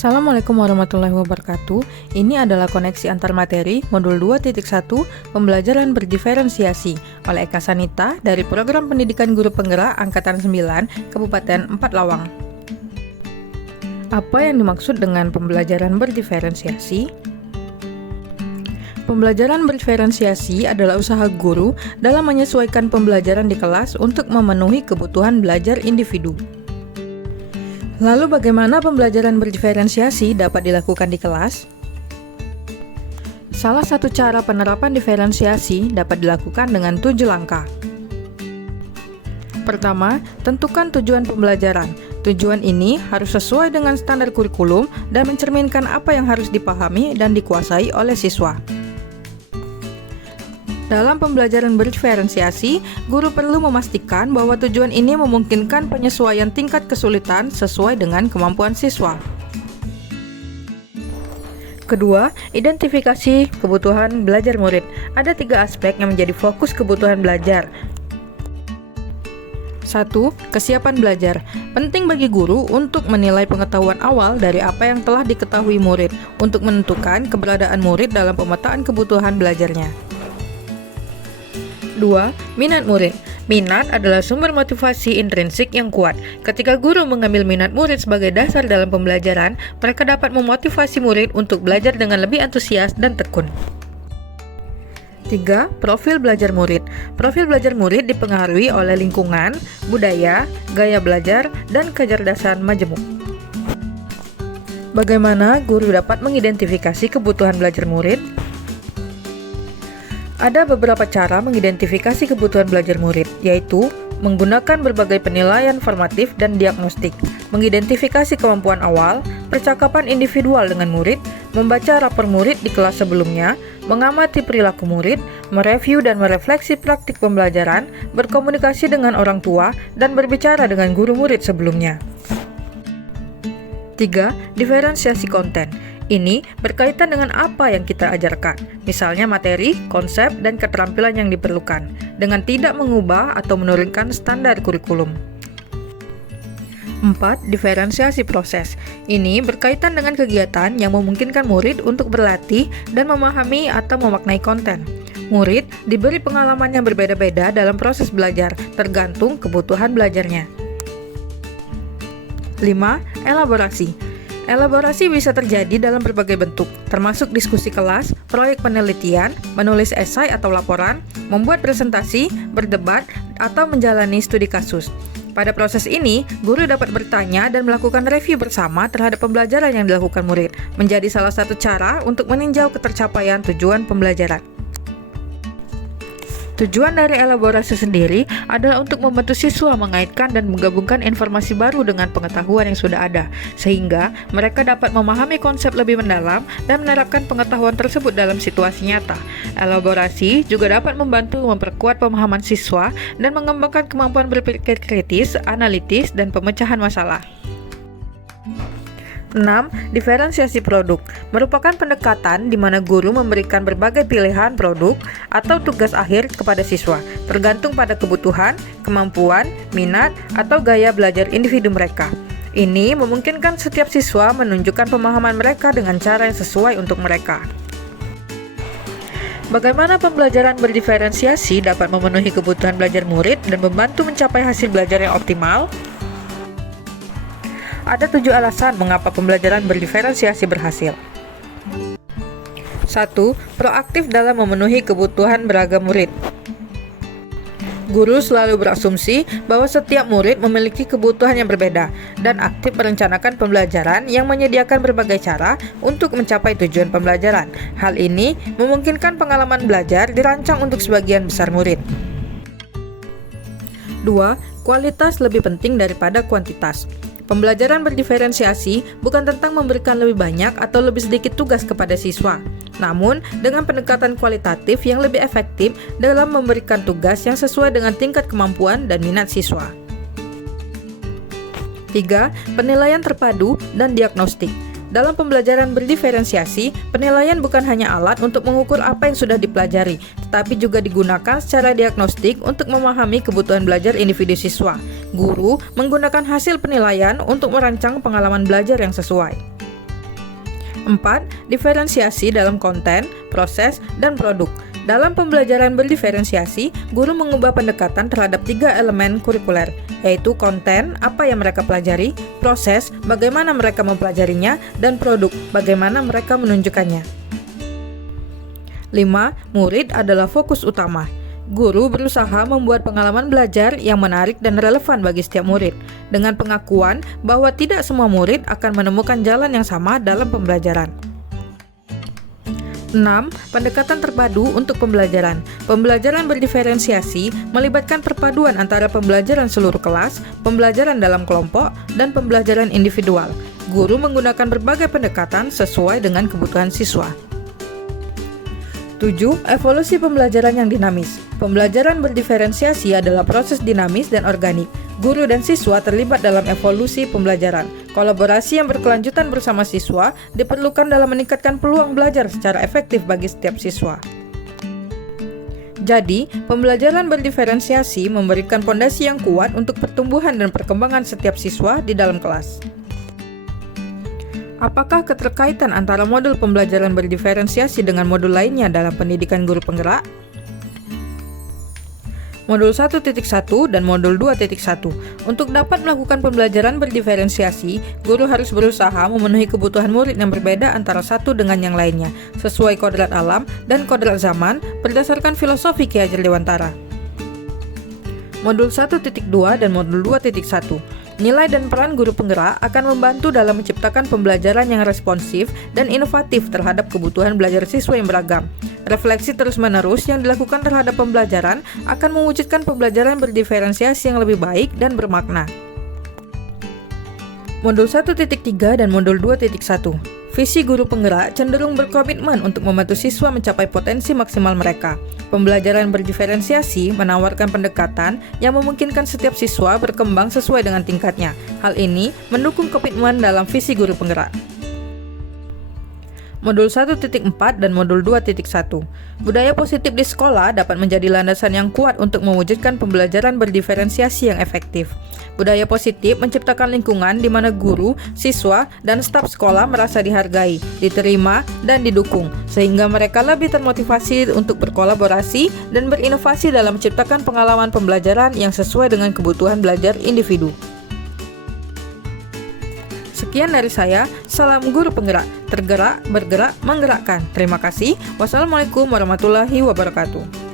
Assalamualaikum warahmatullahi wabarakatuh. Ini adalah koneksi antar materi modul 2.1 pembelajaran berdiferensiasi oleh Eka Sanita dari Program Pendidikan Guru Penggerak Angkatan 9 Kabupaten 4 Lawang. Apa yang dimaksud dengan pembelajaran berdiferensiasi? Pembelajaran berdiferensiasi adalah usaha guru dalam menyesuaikan pembelajaran di kelas untuk memenuhi kebutuhan belajar individu. Lalu bagaimana pembelajaran berdiferensiasi dapat dilakukan di kelas? Salah satu cara penerapan diferensiasi dapat dilakukan dengan 7 langkah. Pertama, tentukan tujuan pembelajaran. Tujuan ini harus sesuai dengan standar kurikulum dan mencerminkan apa yang harus dipahami dan dikuasai oleh siswa. Dalam pembelajaran berdiferensiasi, guru perlu memastikan bahwa tujuan ini memungkinkan penyesuaian tingkat kesulitan sesuai dengan kemampuan siswa. Kedua, identifikasi kebutuhan belajar murid. Ada 3 aspek yang menjadi fokus kebutuhan belajar. 1. Kesiapan belajar. Penting bagi guru untuk menilai pengetahuan awal dari apa yang telah diketahui murid, untuk menentukan keberadaan murid dalam pemetaan kebutuhan belajarnya. 2. Minat murid. Minat adalah sumber motivasi intrinsik yang kuat. Ketika guru mengambil minat murid sebagai dasar dalam pembelajaran, mereka dapat memotivasi murid untuk belajar dengan lebih antusias dan tekun. 3. Profil belajar murid. Profil belajar murid dipengaruhi oleh lingkungan, budaya, gaya belajar, dan kecerdasan majemuk. Bagaimana guru dapat mengidentifikasi kebutuhan belajar murid? Ada beberapa cara mengidentifikasi kebutuhan belajar murid, yaitu menggunakan berbagai penilaian formatif dan diagnostik, mengidentifikasi kemampuan awal, percakapan individual dengan murid, membaca rapor murid di kelas sebelumnya, mengamati perilaku murid, mereview dan merefleksi praktik pembelajaran, berkomunikasi dengan orang tua, dan berbicara dengan guru murid sebelumnya. 3. Diferensiasi konten. Ini berkaitan dengan apa yang kita ajarkan, misalnya materi, konsep, dan keterampilan yang diperlukan, dengan tidak mengubah atau menurunkan standar kurikulum. 4. Diferensiasi proses. Ini berkaitan dengan kegiatan yang memungkinkan murid untuk berlatih dan memahami atau memaknai konten. Murid diberi pengalaman yang berbeda-beda dalam proses belajar, tergantung kebutuhan belajarnya. 5. Elaborasi. Elaborasi bisa terjadi dalam berbagai bentuk, termasuk diskusi kelas, proyek penelitian, menulis esai atau laporan, membuat presentasi, berdebat, atau menjalani studi kasus. Pada proses ini, guru dapat bertanya dan melakukan review bersama terhadap pembelajaran yang dilakukan murid, menjadi salah satu cara untuk meninjau ketercapaian tujuan pembelajaran. Tujuan dari elaborasi sendiri adalah untuk membantu siswa mengaitkan dan menggabungkan informasi baru dengan pengetahuan yang sudah ada, sehingga mereka dapat memahami konsep lebih mendalam dan menerapkan pengetahuan tersebut dalam situasi nyata. Elaborasi juga dapat membantu memperkuat pemahaman siswa dan mengembangkan kemampuan berpikir kritis, analitis, dan pemecahan masalah. 6. Diferensiasi produk merupakan pendekatan di mana guru memberikan berbagai pilihan produk atau tugas akhir kepada siswa, tergantung pada kebutuhan, kemampuan, minat, atau gaya belajar individu mereka. Ini memungkinkan setiap siswa menunjukkan pemahaman mereka dengan cara yang sesuai untuk mereka. Bagaimana pembelajaran berdiferensiasi dapat memenuhi kebutuhan belajar murid dan membantu mencapai hasil belajar yang optimal? Ada 7 alasan mengapa pembelajaran berdiferensiasi berhasil. 1. Proaktif dalam memenuhi kebutuhan beragam murid. Guru selalu berasumsi bahwa setiap murid memiliki kebutuhan yang berbeda dan aktif merencanakan pembelajaran yang menyediakan berbagai cara untuk mencapai tujuan pembelajaran. Hal ini memungkinkan pengalaman belajar dirancang untuk sebagian besar murid. 2. Kualitas lebih penting daripada kuantitas. Pembelajaran berdiferensiasi bukan tentang memberikan lebih banyak atau lebih sedikit tugas kepada siswa, namun dengan pendekatan kualitatif yang lebih efektif dalam memberikan tugas yang sesuai dengan tingkat kemampuan dan minat siswa. 3. Penilaian terpadu dan diagnostik. Dalam pembelajaran berdiferensiasi, penilaian bukan hanya alat untuk mengukur apa yang sudah dipelajari, tetapi juga digunakan secara diagnostik untuk memahami kebutuhan belajar individu siswa. Guru menggunakan hasil penilaian untuk merancang pengalaman belajar yang sesuai. 4. Diferensiasi dalam konten, proses, dan produk. Dalam pembelajaran berdiferensiasi, guru mengubah pendekatan terhadap 3 elemen kurikuler, yaitu konten, apa yang mereka pelajari, proses, bagaimana mereka mempelajarinya, dan produk, bagaimana mereka menunjukkannya. 5. Murid adalah fokus utama. Guru berusaha membuat pengalaman belajar yang menarik dan relevan bagi setiap murid, dengan pengakuan bahwa tidak semua murid akan menemukan jalan yang sama dalam pembelajaran. 6. Pendekatan terpadu untuk pembelajaran. Pembelajaran berdiferensiasi melibatkan perpaduan antara pembelajaran seluruh kelas, pembelajaran dalam kelompok, dan pembelajaran individual. Guru menggunakan berbagai pendekatan sesuai dengan kebutuhan siswa. 7. Evolusi pembelajaran yang dinamis. Pembelajaran berdiferensiasi adalah proses dinamis dan organik. Guru dan siswa terlibat dalam evolusi pembelajaran. Kolaborasi yang berkelanjutan bersama siswa diperlukan dalam meningkatkan peluang belajar secara efektif bagi setiap siswa. Jadi, pembelajaran berdiferensiasi memberikan fondasi yang kuat untuk pertumbuhan dan perkembangan setiap siswa di dalam kelas. Apakah keterkaitan antara modul pembelajaran berdiferensiasi dengan modul lainnya dalam pendidikan guru penggerak? Modul 1.1 dan Modul 2.1. Untuk dapat melakukan pembelajaran berdiferensiasi, guru harus berusaha memenuhi kebutuhan murid yang berbeda antara satu dengan yang lainnya, sesuai kodrat alam dan kodrat zaman berdasarkan filosofi Ki Hajar Dewantara. Modul 1.2 dan Modul 2.1. Nilai dan peran guru penggerak akan membantu dalam menciptakan pembelajaran yang responsif dan inovatif terhadap kebutuhan belajar siswa yang beragam. Refleksi terus-menerus yang dilakukan terhadap pembelajaran akan mewujudkan pembelajaran berdiferensiasi yang lebih baik dan bermakna. Modul 1.3 dan Modul 2.1. Visi guru penggerak cenderung berkomitmen untuk membantu siswa mencapai potensi maksimal mereka. Pembelajaran berdiferensiasi menawarkan pendekatan yang memungkinkan setiap siswa berkembang sesuai dengan tingkatnya. Hal ini mendukung komitmen dalam visi guru penggerak. Modul 1.4 dan Modul 2.1. Budaya positif di sekolah dapat menjadi landasan yang kuat untuk mewujudkan pembelajaran berdiferensiasi yang efektif. Budaya positif menciptakan lingkungan di mana guru, siswa, dan staf sekolah merasa dihargai, diterima, dan didukung, sehingga mereka lebih termotivasi untuk berkolaborasi dan berinovasi dalam menciptakan pengalaman pembelajaran yang sesuai dengan kebutuhan belajar individu. Sekian dari saya, salam guru penggerak, tergerak, bergerak, menggerakkan. Terima kasih. Wassalamualaikum warahmatullahi wabarakatuh.